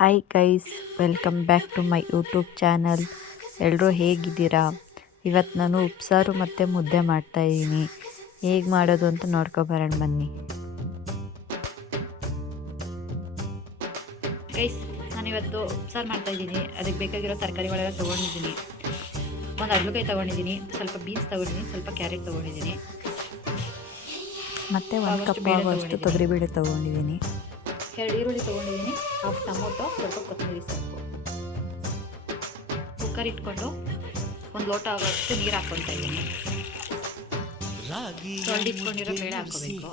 Hi guys, welcome back to my YouTube channel. ಎಲ್ಲರೂ ಹೇಗಿದ್ದೀರಾ? ಇವತ್ತು ನಾನು ಉಪ್ಸಾರು ಮತ್ತು ಮುದ್ದೆ ಮಾಡ್ತಾಯಿದ್ದೀನಿ. ಹೇಗೆ ಮಾಡೋದು ಅಂತ ನೋಡ್ಕೊಬರೋಣ ಬನ್ನಿ. ಗೈಸ್, ನಾನಿವತ್ತು ಉಪ್ಸಾರು ಮಾಡ್ತಾಯಿದ್ದೀನಿ. ಅದಕ್ಕೆ ಬೇಕಾಗಿರೋ ತರಕಾರಿಗಳೆಲ್ಲ ತೊಗೊಂಡಿದ್ದೀನಿ. ಒಂದು ಅಡ್ಲಕಾಯಿ ತೊಗೊಂಡಿದ್ದೀನಿ, ಸ್ವಲ್ಪ ಬೀನ್ಸ್ ತೊಗೊಂಡಿದ್ದೀನಿ, ಸ್ವಲ್ಪ ಕ್ಯಾರೆಟ್ ತೊಗೊಂಡಿದ್ದೀನಿ, ಮತ್ತು 1 ಕಪ್ ಆಗುವಷ್ಟು ತೊಗರಿಬೇಳೆ ತೊಗೊಂಡಿದ್ದೀನಿ. 2 ಈರುಳ್ಳಿ ತೊಗೊಂಡಿದ್ದೀನಿ, 1/2 ಟೊಮೊಟೊ, ಸ್ವಲ್ಪ ಕೊತ್ತಂಬರಿ ಸೊಪ್ಪು. ಕುಕ್ಕರ್ ಇಟ್ಕೊಂಡು 1 ಲೋಟ ಆಗೋಷ್ಟು ನೀರು ಹಾಕ್ಕೊಳ್ತಾ ಇದ್ದೀನಿ. ತೊಳೆದಿಟ್ಕೊಂಡಿರೋ ಬೇಳೆ ಹಾಕೋಬೇಕು.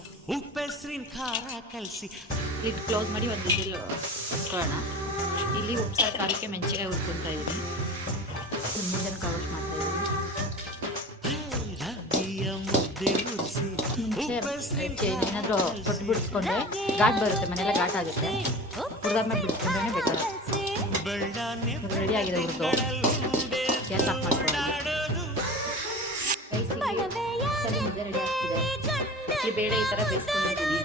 ಲಿಡ್ ಕ್ಲೋಸ್ ಮಾಡಿ 1 ವಿಸಿಲ್ ಹೊತ್ಕೊಳ್ಳೋಣ. ಇಲ್ಲಿ ಉಪ್ಸಾರು ಖಾರಕ್ಕೆ ಮೆಣಸಿನಕಾಯಿ ಹುರ್ಕೊಳ್ತಾ ಇದ್ದೀನಿ. ಮುದ್ದೆನ ಕವರ್ ಮಾಡ್ತಾ ಇದ್ದೀನಿ. ಮುಂಚೆ ಏನಾದರೂ ತೊಟ್ಟು ಬಿಡಿಸ್ಕೊಂಡ್ರೆ ಘಾಟ್ ಬರುತ್ತೆ, ಮನೆಯಲ್ಲ ಘಾಟ್ ಆಗುತ್ತೆ. ಹುರಿದಾದ್ಮೇಲೆ ಬಿಡಿಸ್ಕೊಂಡ್ರೆ ಬೇಕಾದ್ರೆ ರೆಡಿ ಆಗಿದೆ. ಹುರಿದು ಗ್ಯಾಸ್ ಆಫ್ ಮಾಡ್ಕೊಳ್ಳೋಣ. ಸರಿ, ಮುದ್ದೆ ರೆಡಿ ಆಗ್ತಿದೆ. ಈ ಬೇಳೆ ಈ ಥರ ಬೇಯಿಸ್ಕೊಂಡಿದ್ದೀನಿ.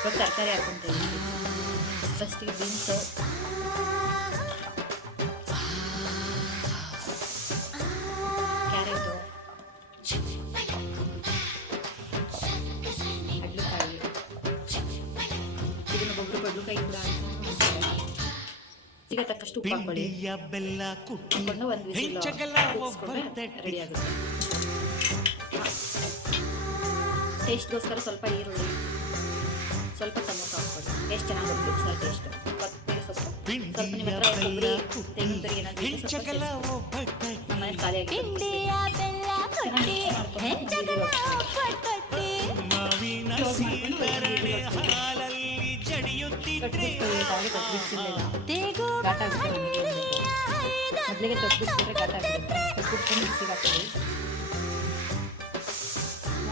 ಇವಾಗ ತರಕಾರಿ ಹಾಕ್ಕೊತಾ ಇದ್ದೀನಿ. ಫಸ್ಟಿಗೆ ಬೀನ್ಸು, ಕ್ಯಾರೆಟು, ಅಡ್ಲಕಾಯಿ, ಇದನ್ನು ಬಡ್ಲಕಾಯಿ ಕೂಡ ಈಗ ತಕ್ಕಷ್ಟು ಉಪ್ಪು ಹಾಕೊಳ್ಳಿ. ಹಾಕೊಂಡು 1 ವಿಸಿಲ್ ಕೂಗಿಸ್ಕೊಂಡ್ರೆ ರೆಡಿ ಆಗುತ್ತೆ. ಟೇಸ್ಟ್ಗೋಸ್ಕರ ಸ್ವಲ್ಪ ಈರುಳ್ಳಿ, ಸ್ವಲ್ಪ ಟೊಮೊಟೊ ಹಾಕ್ಕೊಳ್ಳಿ. ಟೇಸ್ಟ್ ಚೆನ್ನಾಗುತ್ತೆ ಉಪ್ಸಾರು ಟೇಸ್ಟ್. ಕೊತ್ತಂಬರಿ ಸೊಪ್ಪು, ಸ್ವಲ್ಪ ನಿಮ್ಮ ಹತ್ರ ಕೊಬ್ಬರಿ, ತೆಂಗಿನ ತುರಿ ಏನಾದರೂ ಸ್ವಲ್ಪ ನಮ್ಮ ಮನೆ ಖಾಲಿಯಾಗಿ ಮೊದಲಿಗೆ ತೊಟ್ಬಿಟ್ರೆ ಘಾಟ ಆಗುತ್ತೆ. ತೊಟ್ಬಿಟ್ಕೊಂಡು ಮಿಕ್ಸಿಗೆ ಹಾಕೊಳ್ಳಿ.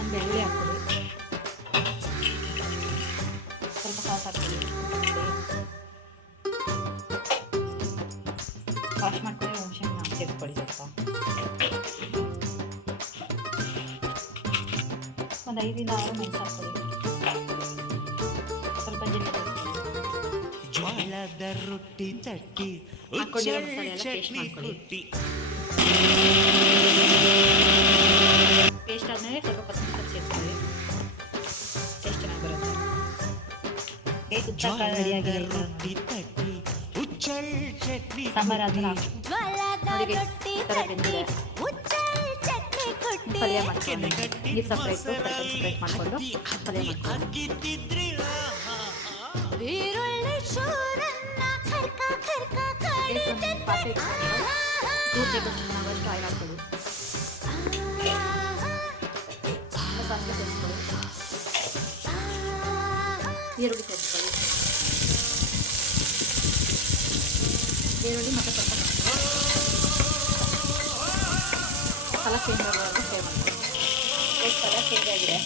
1 ಬೆಳ್ಳುಳ್ಳಿ ಹಾಕೊಳ್ಳಿ, ಸ್ವಲ್ಪ ಸಾಸ್ ಹಾಕೊಳ್ಳಿ. ವಾಶ್ ಮಾಡ್ಕೊಂಡು ಹುಣಸೆಹಣ್ಣು ಸೇರಿಸ್ಕೊಳ್ಳಿ. ಸ್ವಲ್ಪ 1 5 ಇಂದ 6 ಮೆಣಸು ಹಾಕೊಳ್ಳಿ. ಸ್ವಲ್ಪ ಜ್ವಾಳದ ರೊಟ್ಟಿ ತಟ್ಟಿ ಪೇಸ್ಟ್ ಆದಮೇಲೆ ಸ್ವಲ್ಪ ಕೊತ್ತಂಬರಿ ಸೇರಿಸ್ಕೊಳ್ಳಿ. ಟೇಸ್ಟ್ ಚೆನ್ನಾಗಿ ಬರುತ್ತೆ. ರೆಡಿಯಾಗಿದೆ. ಸಾಂಬಾರು ಆದ್ಮೇಲೆ ಥರ ಬೆಂದಿದೆ. ಪಲ್ಯ ಮಾಡ್ಕೊಂಡು ನೀರು ಸಪ್ರೇಟು ಸಪ್ರೇಟ್ ಮಾಡಿಕೊಂಡು ಪಲ್ಯ ಮಾಡ್ಕೊಂಡು ಪಾತ್ರೆ ಇಟ್ಕೊಂಡು 2 ಟೇಬಲ್ ಸ್ಪೂನ್ ಆಗೋಷ್ಟು ಆಯಿಲ್ ಹಾಕೊಳ್ಳಿ. ಸಾಸಿವೆ ಸೇರಿಸ್ಕೊಳ್ಳಿ. ಈರುಳ್ಳಿ ಸೇರಿಸ್ಕೊಳ್ಳಿ. ಈರುಳ್ಳಿ ಮತ್ತು ಸ್ವಲ್ಪ ಕಲರ್ ಚೇಂಜ್ ಆಗುವಾಗ ಫ್ರೈ ಮಾಡ್ಕೊಳ್ಳಿ. ಕಲರ್ ಚೇಂಜ್ ಆಗಿದೆ.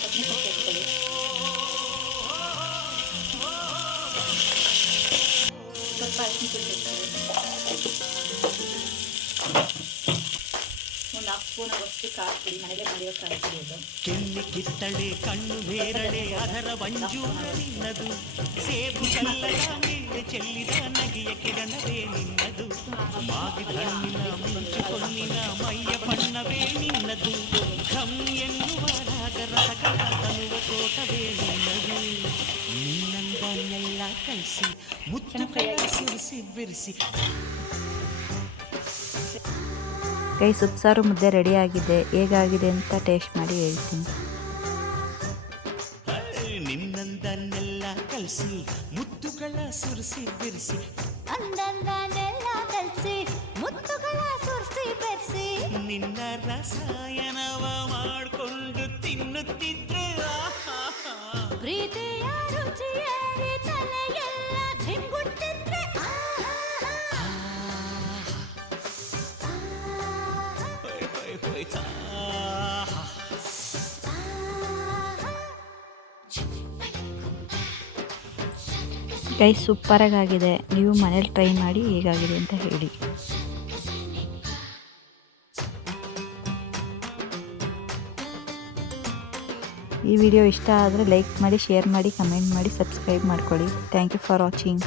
ಕೊತ್ತಂಬರಿ ಸೊಪ್ಪು ಸೇರಿಸ್ಕೊಳ್ಳಿ. ಸ್ವಲ್ಪ ಅರಿಶಿನ ಪುಡಿ ಸೇರಿಸ್ಕೊಳ್ಳಿ. 1 ಹಾಫ್ ಸ್ಪೂನ್ ಆಗೋಷ್ಟು ಖಾರ ಪುಡಿ, ಮನೆಯಲ್ಲೇ ಮಾಡಿರೋ ಖಾರ ಪುಡಿ ಅದು. ಕೆನ್ನೆ ಕಿತ್ತಳೆ ಕಣ್ಣು ಬೇರಳೆ ಅದರ ಬಂಜೂರ ನಿನ್ನದು ಸೇಬು ಕಲ್ಲದ ಮೇಲೆ ಚೆಲ್ಲಿದ ನಗೆಯ ಕಿರಣವೇ ನಿನ್ನದು ಮಾಗಿದ ಹಣ್ಣಿನ ಮುಂಚು ಕೊನ್ನಿನ ಮೈಯ ಬಣ್ಣವೇ ನಿನ್ನದು ಘಮ್ ಎನ್ನುವ ರಾಗರಸಗಳ ತನುವ ತೋಟವೇ ನಿನ್ನದು ನಿನ್ನಂದನ್ನೆಲ್ಲ ಕಲಿಸಿ ಮುತ್ತು ಸುರಿಸಿ ಬಿರಿಸಿ. ಗೈಸ್, ಉಪ್ಸಾರು ಮುದ್ದೆ ರೆಡಿಯಾಗಿದೆ. ಹೇಗಾಗಿದೆ ಅಂತ ಟೇಸ್ಟ್ ಮಾಡಿ ಹೇಳ್ತೀನಿ. ನಿನ್ನಂದನ್ನೆಲ್ಲ ಕಲಿಸಿ ಮುತ್ತುಗಳ ಸುರಿಸಿ ಬಿರಿಸಿ, ಮುತ್ತುಗಳ ಸುರಿಸಿ ಬೆರೆಸಿ ನಿನ್ನ ರಸಾಯನವ ಮಾಡಿಕೊಂಡು ತಿನ್ನುತ್ತಿದ್ರೆ ಪ್ರೀತಿಯ ರುಚಿಯೇರಿ ತಲೆಯೆಲ್ಲ ಜಿಂಗುಟ್ಟಿದ್ರೆ ಗೈಸ್, ಸೂಪರಾಗಿದೆ. ನೀವು ಮನೇಲಿ ಟ್ರೈ ಮಾಡಿ ಹೇಗಾಗಿದೆ ಅಂತ ಹೇಳಿ. ಈ ವಿಡಿಯೋ ಇಷ್ಟ ಆದರೆ ಲೈಕ್ ಮಾಡಿ, ಶೇರ್ ಮಾಡಿ, ಕಮೆಂಟ್ ಮಾಡಿ, ಸಬ್ಸ್ಕ್ರೈಬ್ ಮಾಡ್ಕೊಳ್ಳಿ. Thank you for watching.